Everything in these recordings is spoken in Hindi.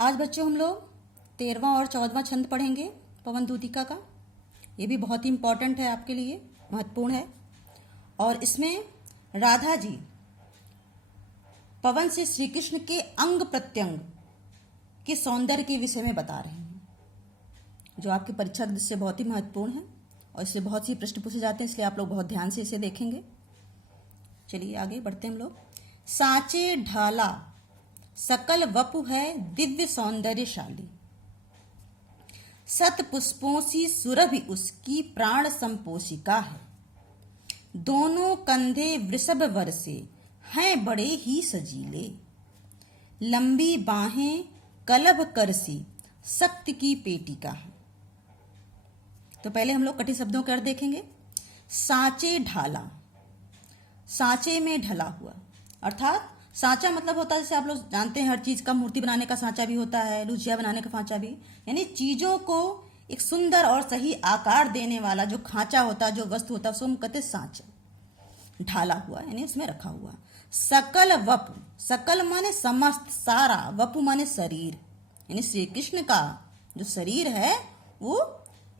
आज बच्चों हम लोग 13वां और 14वां छंद पढ़ेंगे पवन दूतिका का। ये भी बहुत ही इम्पोर्टेंट है, आपके लिए महत्वपूर्ण है। और इसमें राधा जी पवन से श्री कृष्ण के अंग प्रत्यंग के सौंदर्य के विषय में बता रहे हैं, जो आपकी परीक्षा के दृष्टि से बहुत ही महत्वपूर्ण है और इससे बहुत सी प्रश्न पूछे जाते हैं, इसलिए आप लोग बहुत ध्यान से इसे देखेंगे। चलिए आगे बढ़ते हैं हम लोग। साचे ढाला सकल वपु है दिव्य सौंदर्यशाली, सत पुष्पों सी सुरभि उसकी प्राण संपोषिका है। दोनों कंधे वृषभ वर से हैं बड़े ही सजीले, लंबी बाहें कलभ करसी शक्ति की पेटिका है। तो पहले हम लोग कठिन शब्दों के अर्थ देखेंगे। साचे ढाला, साचे में ढला हुआ, अर्थात सांचा मतलब होता है, जैसे आप लोग जानते हैं हर चीज का मूर्ति बनाने का सांचा भी होता है, लुझिया बनाने का सांचा भी, यानी चीजों को एक सुंदर और सही आकार देने वाला जो खांचा होता है, जो वस्तु होता है, उसको हम कहते हैं सांचा। ढाला हुआ यानी उसमें रखा हुआ। सकल वपु, सकल माने समस्त, सारा, वपु माने शरीर, यानी श्री कृष्ण का जो शरीर है वो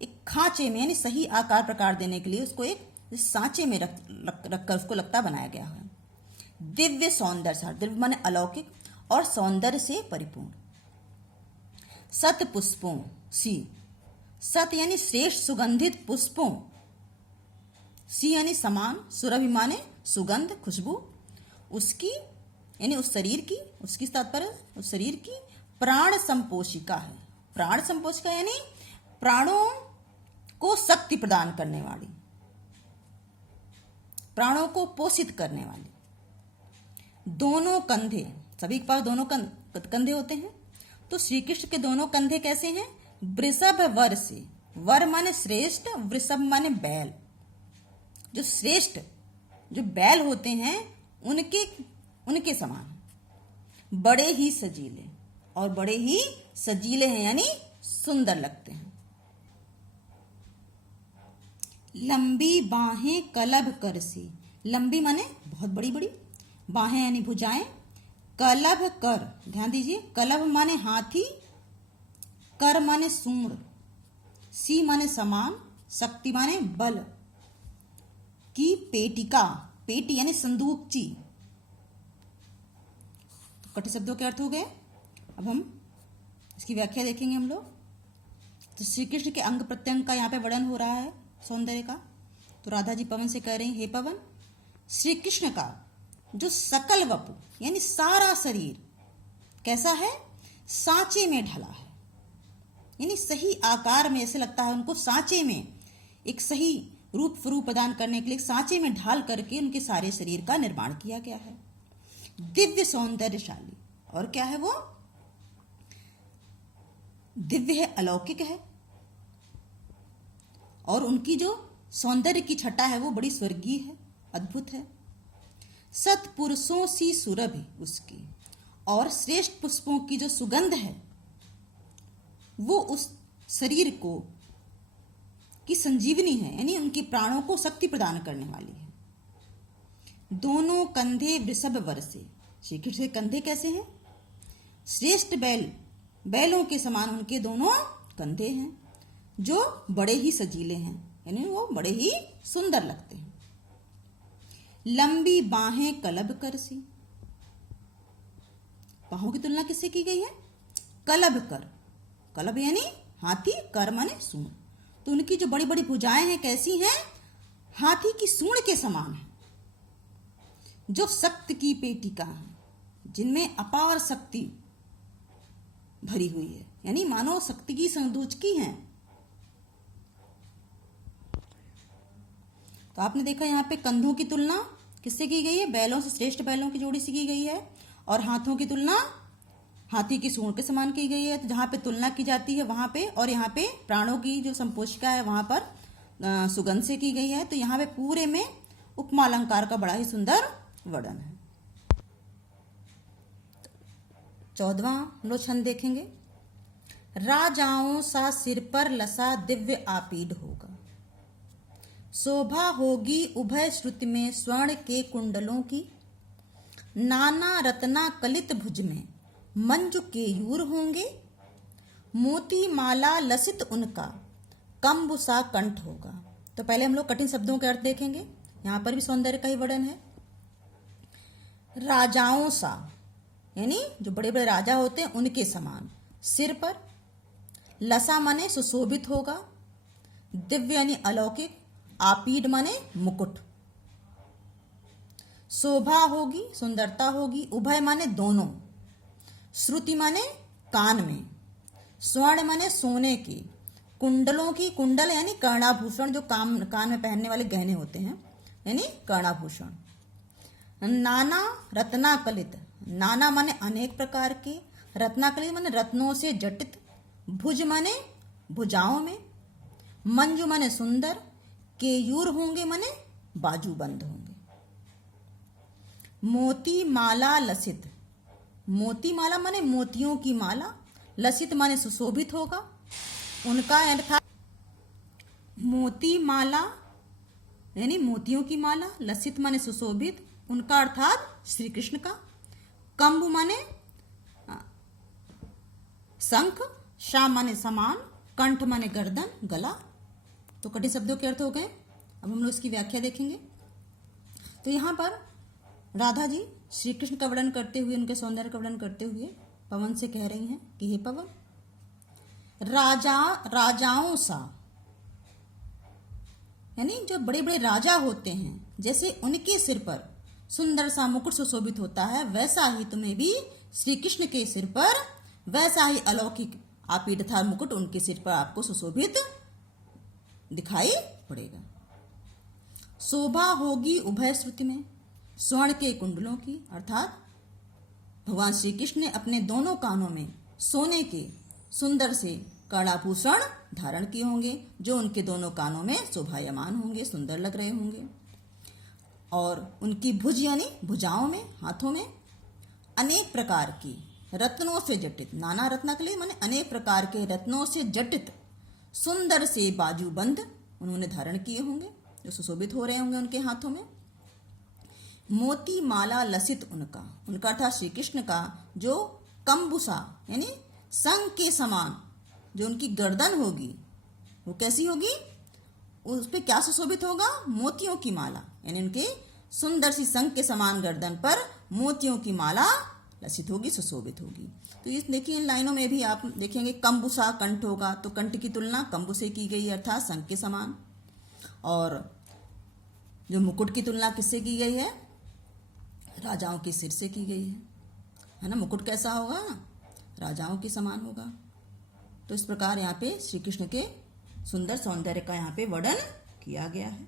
एक खांचे में यानी सही आकार प्रकार देने के लिए उसको एक सांचे में रखकर उसको लगता बनाया गया है। दिव्य सौंदर्य, दिव्य माने अलौकिक और सौंदर्य से परिपूर्ण। सत पुष्पों सी, सत यानी श्रेष्ठ सुगंधित पुष्पों, सी यानी समान, सुरभि माने सुगंध खुशबू, उसकी यानी उस शरीर की, उसकी तात्पर्य उस शरीर की प्राण संपोषिका है। प्राण संपोषिका यानी प्राणों को शक्ति प्रदान करने वाली, प्राणों को पोषित करने वाली। दोनों कंधे, सभी के पास दोनों कंधे होते हैं, तो श्री कृष्ण के दोनों कंधे कैसे हैं? वृषभ वर से, वर माने श्रेष्ठ, वृषभ माने बैल। जो श्रेष्ठ जो बैल होते हैं उनके समान। बड़े ही सजीले, और बड़े ही सजीले हैं यानी सुंदर लगते हैं। लंबी बाहें कलभ कर सी, लंबी माने बहुत बड़ी बड़ी, बाहें यानी भुजाएं, कलभ कर, ध्यान दीजिए, कलभ माने हाथी, कर माने सूंड, सी माने समान, शक्ति माने बल, की पेटिका, पेटी यानी संदूकची। तो कठिन शब्दों के अर्थ हो गए। अब हम इसकी व्याख्या देखेंगे हम लोग। तो श्री कृष्ण के अंग प्रत्यंग का यहाँ पे वर्णन हो रहा है, सौंदर्य का। तो राधा जी पवन से कह रहे हैं, हे पवन, श्री कृष्ण का जो सकल वपु यानी सारा शरीर कैसा है? सांचे में ढला है, यानी सही आकार में, ऐसे लगता है उनको सांचे में एक सही रूप स्वरूप प्रदान करने के लिए सांचे में ढाल करके उनके सारे शरीर का निर्माण किया गया है। दिव्य सौंदर्यशाली, और क्या है वो? दिव्य है, अलौकिक है, और उनकी जो सौंदर्य की छटा है वो बड़ी स्वर्गीय है, अद्भुत है। सत्पुरुषों सी सुरभि उसकी, और श्रेष्ठ पुष्पों की जो सुगंध है वो उस शरीर को की संजीवनी है, यानी उनके प्राणों को शक्ति प्रदान करने वाली है। दोनों कंधे वृषभ वर से, श्री कृष्ण के कंधे कैसे हैं? श्रेष्ठ बैलों के समान उनके दोनों कंधे हैं, जो बड़े ही सजीले हैं, यानी वो बड़े ही सुंदर लगते हैं। लंबी बाहें कलभ कर सी, बाहों की तुलना किससे की गई है? कलभ कर, कलभ यानी हाथी, कर माने सूंड, तो उनकी जो बड़ी बड़ी भुजाएं हैं कैसी हैं? हाथी की सूंड के समान है, जो शक्ति की पेटिका है, जिनमें अपार शक्ति भरी हुई है, यानी मानो शक्ति की संदूचकी हैं। तो आपने देखा यहाँ पे कंधों की तुलना किससे की गई है? बैलों से, श्रेष्ठ बैलों की जोड़ी से की गई है, और हाथों की तुलना हाथी की सूंड के समान की गई है। तो जहाँ पे तुलना की जाती है वहाँ पे, और यहाँ पे प्राणों की जो संपोषिका है वहाँ पर सुगंध से की गई है। तो यहाँ पे पूरे में उपमा अलंकार का बड़ा ही सुंदर वर्णन है। 14वां हम लोग छंद देखेंगे। राजाओं सा सिर पर लसा दिव्य आपीड होगा, शोभा होगी उभय श्रुति में स्वर्ण के कुंडलों की, नाना रत्ना कलित भुज में मंजु केयूर होंगे, मोती माला लसित उनका, कंब सा कंठ होगा। तो पहले हम लोग कठिन शब्दों के अर्थ देखेंगे। यहां पर भी सौंदर्य का ही वर्णन है। राजाओं सा यानी जो बड़े बड़े राजा होते हैं उनके समान, सिर पर। लसा माने सुशोभित होगा, दिव्य यानी अलौकिक, आपीड माने मुकुट। शोभा होगी, सुंदरता होगी, उभय माने दोनों, श्रुति माने कान में, स्वर्ण माने सोने की, कुंडलों की, कुंडल यानी कर्णाभूषण जो कान में पहनने वाले गहने होते हैं यानी कर्णाभूषण। नाना रत्नाकलित, नाना माने अनेक प्रकार के, रत्नाकलित माने रत्नों से जटित, भुज माने भुजाओं में, मंजू माने सुंदर, केयूर होंगे माने बाजूबंद होंगे। मोती माला लसित, मोती माला माने मोतियों की माला, लसित माने सुशोभित होगा, उनका अर्थात मोती माला यानी मोतियों की माला, लसित माने सुशोभित, उनका अर्थात श्री कृष्ण का। कंब माने शंख, शाम माने समान, कंठ माने गर्दन गला। तो कठिन शब्दों के अर्थ हो गए। अब हम लोग इसकी व्याख्या देखेंगे। तो यहाँ पर राधा जी श्री कृष्ण का वर्णन करते हुए, उनके सौंदर्य का वर्णन करते हुए पवन से कह रही हैं कि हे पवन, राजाओं सा यानी जो बड़े बड़े राजा होते हैं, जैसे उनके सिर पर सुंदर सा मुकुट सुशोभित होता है, वैसा ही तुम्हें भी श्री कृष्ण के सिर पर वैसा ही अलौकिक आपीड तथा मुकुट उनके सिर पर आपको सुशोभित दिखाई पड़ेगा। शोभा होगी उभय श्रुति में, स्वर्ण के कुंडलों की, अर्थात भगवान श्री कृष्ण ने अपने दोनों कानों में सोने के सुंदर से कर्णाभूषण धारण किए होंगे, जो उनके दोनों कानों में शोभायमान होंगे, सुंदर लग रहे होंगे। और उनकी भुज यानी भुजाओं में, हाथों में अनेक प्रकार की रत्नों से जटित, नाना रत्नाकली माने अनेक प्रकार के रत्नों से जटित सुंदर से बाजूबंद उन्होंने धारण किए होंगे, जो सुशोभित हो रहे होंगे उनके हाथों में। मोती माला लसित उनका, उनका अर्थात श्री कृष्ण का जो कंबुसा यानी संग के समान जो उनकी गर्दन होगी, वो कैसी होगी, उस पे क्या सुशोभित होगा, मोतियों की माला, यानी उनके सुंदर सी संग के समान गर्दन पर मोतियों की माला लसित होगी, सुशोभित होगी। तो इस देखिए इन लाइनों में भी आप देखेंगे कंबुसा कंठ होगा, तो कंठ की तुलना कंबु से की गई अर्थात संग के समान। और जो मुकुट की तुलना किससे की गई है, राजाओं के सिर से की गई है ना। मुकुट कैसा होगा, राजाओं के समान होगा। तो इस प्रकार यहाँ पे श्री कृष्ण के सुंदर सौंदर्य का यहाँ पे वर्णन किया गया है।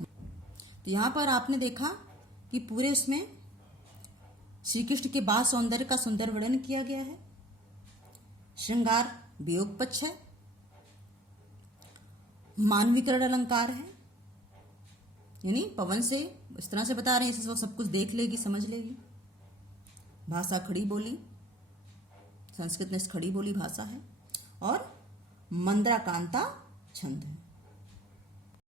तो यहाँ पर आपने देखा कि पूरे उसमें श्री कृष्ण के बाह्य सौंदर्य का सुंदर वर्णन किया गया है। श्रृंगार वियोग पक्ष है, मानवीकरण अलंकार है, यानी पवन से इस तरह से बता रहे हैं इससे वो सब कुछ देख लेगी, समझ लेगी। भाषा खड़ी बोली, संस्कृत में खड़ी बोली भाषा है। और मंद्राकांता छंद है।